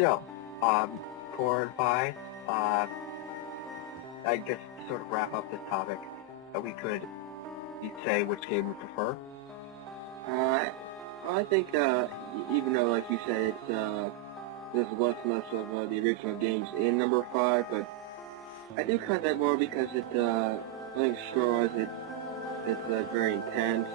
So, 4 and 5, I guess to sort of wrap up this topic, we could, you'd say which game we prefer? I think, even though, like you said, there's less and less of the original games in number 5, but I do count that more because I think story-wise it's very intense.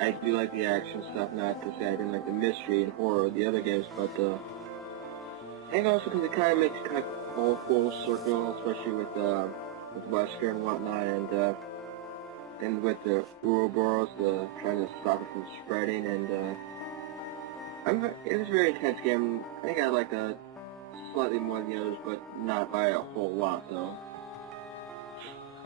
I do like the action stuff, not to say I didn't like the mystery and horror of the other games, but I think also because it kind of makes it kind of all full circle, especially with Wesker and whatnot, and with the Ouroboros, trying to stop it from spreading, and it was a very intense game. I think I liked it slightly more than the others, but not by a whole lot, though.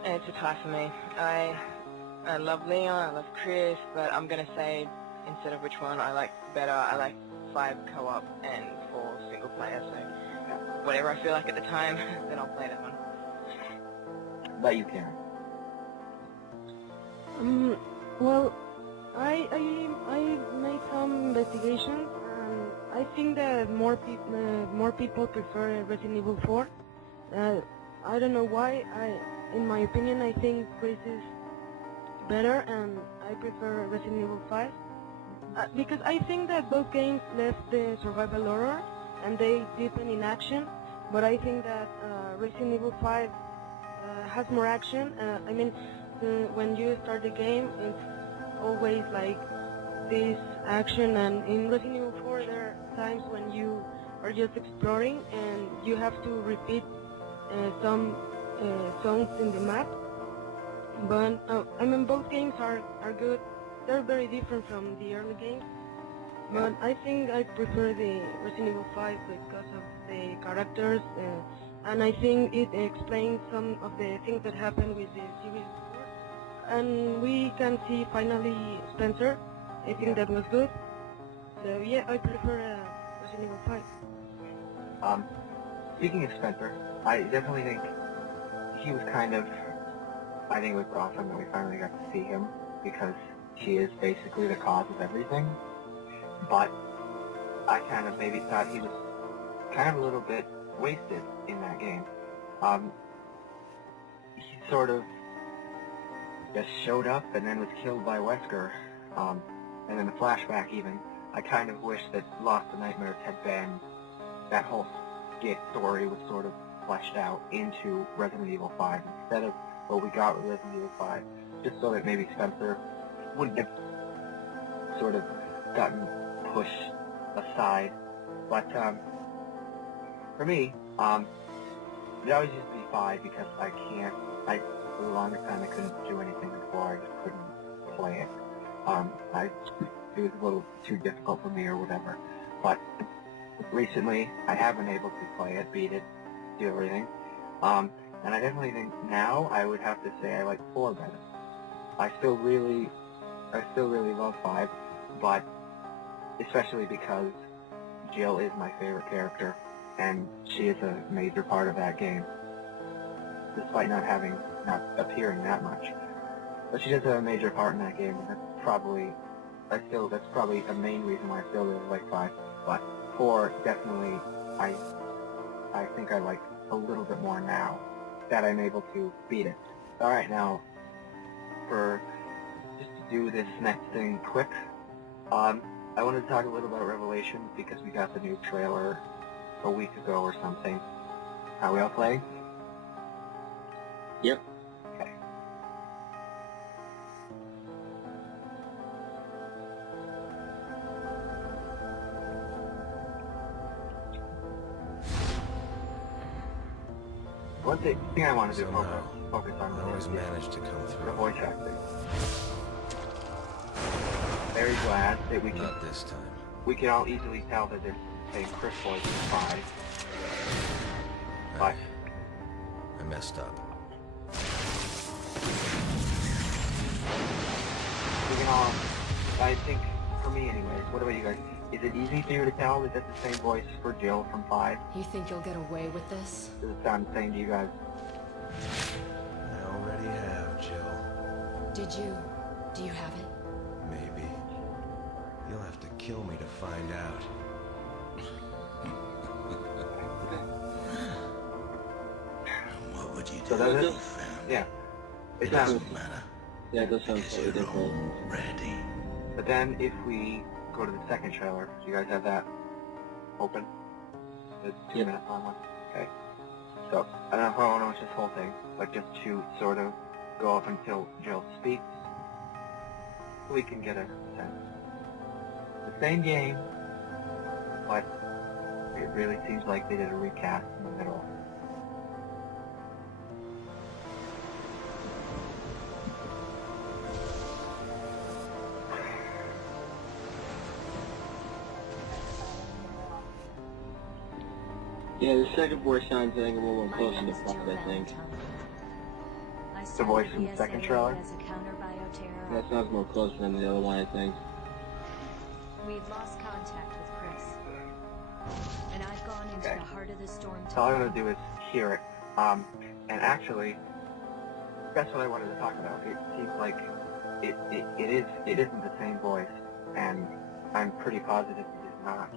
It's a tie for me. I love Leon, I love Chris, but I'm gonna say, instead of which one I like better, I like 5 co-op and 4 single player, so whatever I feel like at the time, then I'll play that one. But you can. Well, I made some investigations, and I think that more people prefer Resident Evil 4. I don't know why. In my opinion, I think Chris is better, and I prefer Resident Evil 5 because I think that both games left the survival horror and they deepen in action. But I think that Resident Evil 5 has more action. I mean, when you start the game, it's always like this action, and in Resident Evil 4 there are times when you are just exploring and you have to repeat some zones in the map. But I mean, both games are good. They're very different from the early games, but I think I prefer the Resident Evil 5 because of the characters, and I think it explains some of the things that happened with the series before. And we can see finally Spencer. I think that was good. So yeah, I prefer Resident Evil 5. Speaking of Spencer, I definitely think he was kind of, I think it was awesome that we finally got to see him, because he is basically the cause of everything. But I kind of maybe thought he was kind of a little bit wasted in that game. He sort of just showed up and then was killed by Wesker. And in the flashback even, I kind of wish that Lost in Nightmares had been, that whole skit story was sort of fleshed out into Resident Evil 5 instead of what we got with Resident Evil 5, just so that maybe Spencer wouldn't have sort of gotten pushed aside. But for me, it always used to be 5 because for the longest time I couldn't do anything before, I just couldn't play it. It was a little too difficult for me or whatever. But recently, I have been able to play it, beat it, do everything. And I definitely think now I would have to say I like 4 better. I still really love 5, but especially because Jill is my favorite character, and she is a major part of that game, despite not appearing that much. But she does have a major part in that game, and that's probably a main reason why I still really like 5. But 4 definitely, I think I like a little bit more now that I'm able to beat it. Alright, now, just to do this next thing quick, I wanted to talk a little about Revelations because we got the new trailer a week ago or something. Are we all playing? Yep. Okay. One thing I want to do focus on I always managed to come the through. voice acting. Very glad that Not this time. we can all easily tell that there's the same Chris voice in 5. But I messed up. we can all, I think, for me anyways, what about you guys? Is it easy for you to tell that that's the same voice for Jill from 5? You think you'll get away with this? Does it sound the same to you guys? I already have, Jill. Do you have it? Maybe. You'll have to kill me to find out. So does it? Yeah. It sounds. Yeah, it does sound slightly different. Ready. But then if we go to the second trailer, do you guys have that open? The 2-minute long one? Okay. So, I don't know if I want to watch this whole thing, but just to sort of go up until Jill speaks, we can get a sense. The same game, but it really seems like they did a recast in the middle. Yeah, the second voice sounds like a little more closer to Pop, I think. The voice from the second trailer? That sounds more closer than the other one, I think. We've lost contact with Chris. And I've gone into Okay. the heart of the storm to So all I'm going to do is hear it. And actually, that's what I wanted to talk about. It seems like it isn't the same voice, and I'm pretty positive it is not.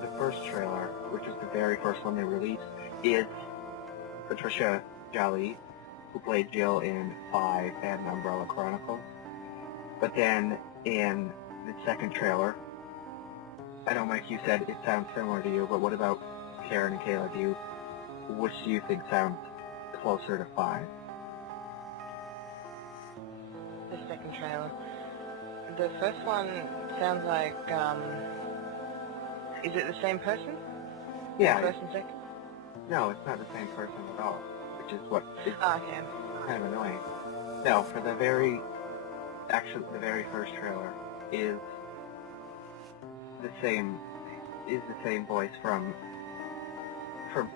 The first trailer, which is the very first one they released, is Patricia Jolly, who played Jill in 5 and Umbrella Chronicles. But then in the second trailer, I know, Mike, you said it sounds similar to you, but what about Karen and Kayla? Which do you think sounds closer to 5? The second trailer. The first one sounds like, is it the same person? Yeah. First and second? No, it's not the same person at all, which is what is Ah, okay. kind of annoying. No, for the very first trailer is the same voice from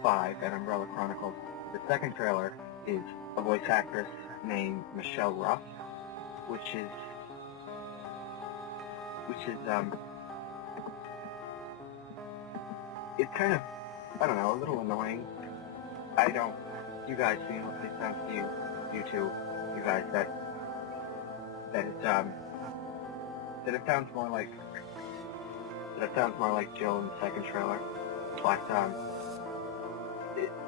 5 and Umbrella Chronicles. The second trailer is a voice actress named Michelle Ruff, which is it's kind of, I don't know, a little annoying. You guys seem like it sounds to you two, you guys, that it sounds more like Jill in the second trailer. But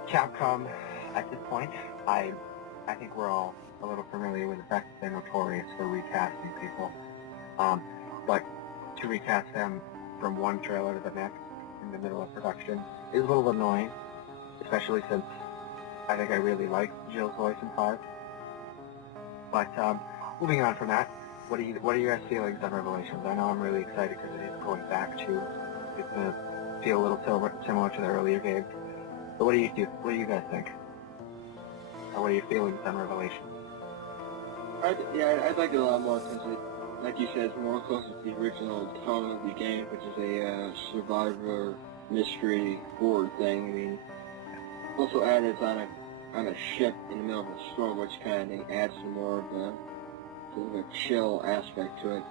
Capcom, at this point, I think we're all a little familiar with the fact that they're notorious for recasting people. But to recast them from one trailer to the next in the middle of production is a little annoying, especially since I think I really like Jill's voice in 5. But moving on from that, what are your guys' feelings on Revelations? I know I'm really excited because it is going back to, it's going to feel a little similar to the earlier games. But what do you guys think? Or what are your feelings on Revelations? I'd like it a lot more because, like you said, it's more close to the original tone of the game, which is a survivor mystery horror thing. I mean, also added on a ship in the middle of a storm, which kind of adds some more of a sort of a chill aspect to it.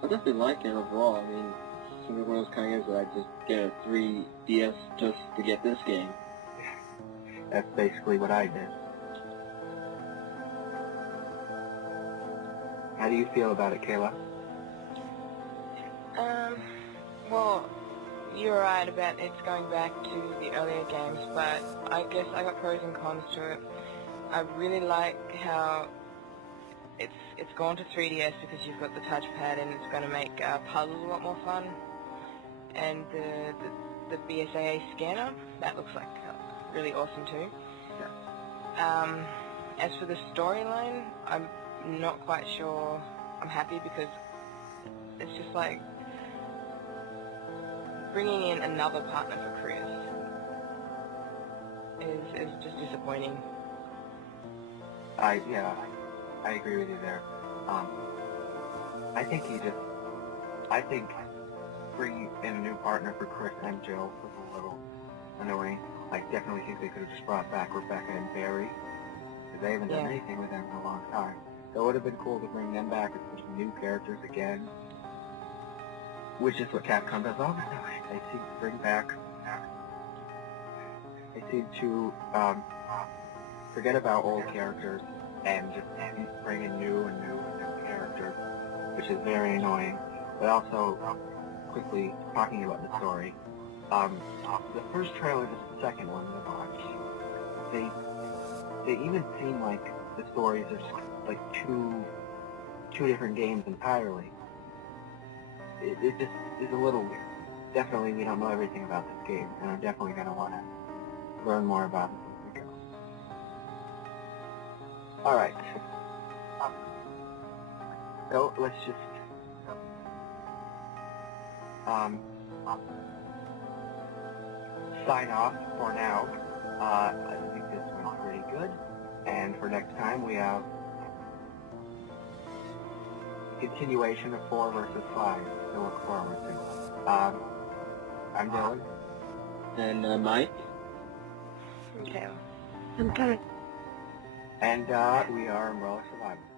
I definitely like it overall. I mean, it's one of those kind of games that I just get a 3DS just to get this game. That's basically what I did. How do you feel about it, Kayla? Well, you're right about it's going back to the earlier games, but I guess I got pros and cons to it. I really like how it's gone to 3DS because you've got the touchpad and it's going to make puzzles a lot more fun. And the BSAA scanner, that looks like really awesome too. Yeah. As for the storyline, I'm not quite sure I'm happy because it's just like bringing in another partner for Chris is just disappointing. I agree with you there. I think bringing in a new partner for Chris and Jill was a little annoying. I definitely think they could have just brought back Rebecca and Barry, because they haven't done anything with them in a long time. So it would have been cool to bring them back as some new characters again, which is what Capcom does all the time. They seem to bring back, they seem to forget about old characters and just bring in new characters, which is very annoying. But also, quickly talking about the story, The first trailer, just the second one we watched, they even seem like the stories are just like two different games entirely. It just is a little weird. Definitely, we don't know everything about this game, and I'm definitely going to want to learn more about it as we go. Alright. So, let's just... sign off for now. I think this went pretty good. And for next time, we have continuation of 4 versus 5 to look forward to. I'm Dylan. And Mike. Okay. I'm Karen. And we are Umbrella Survivors.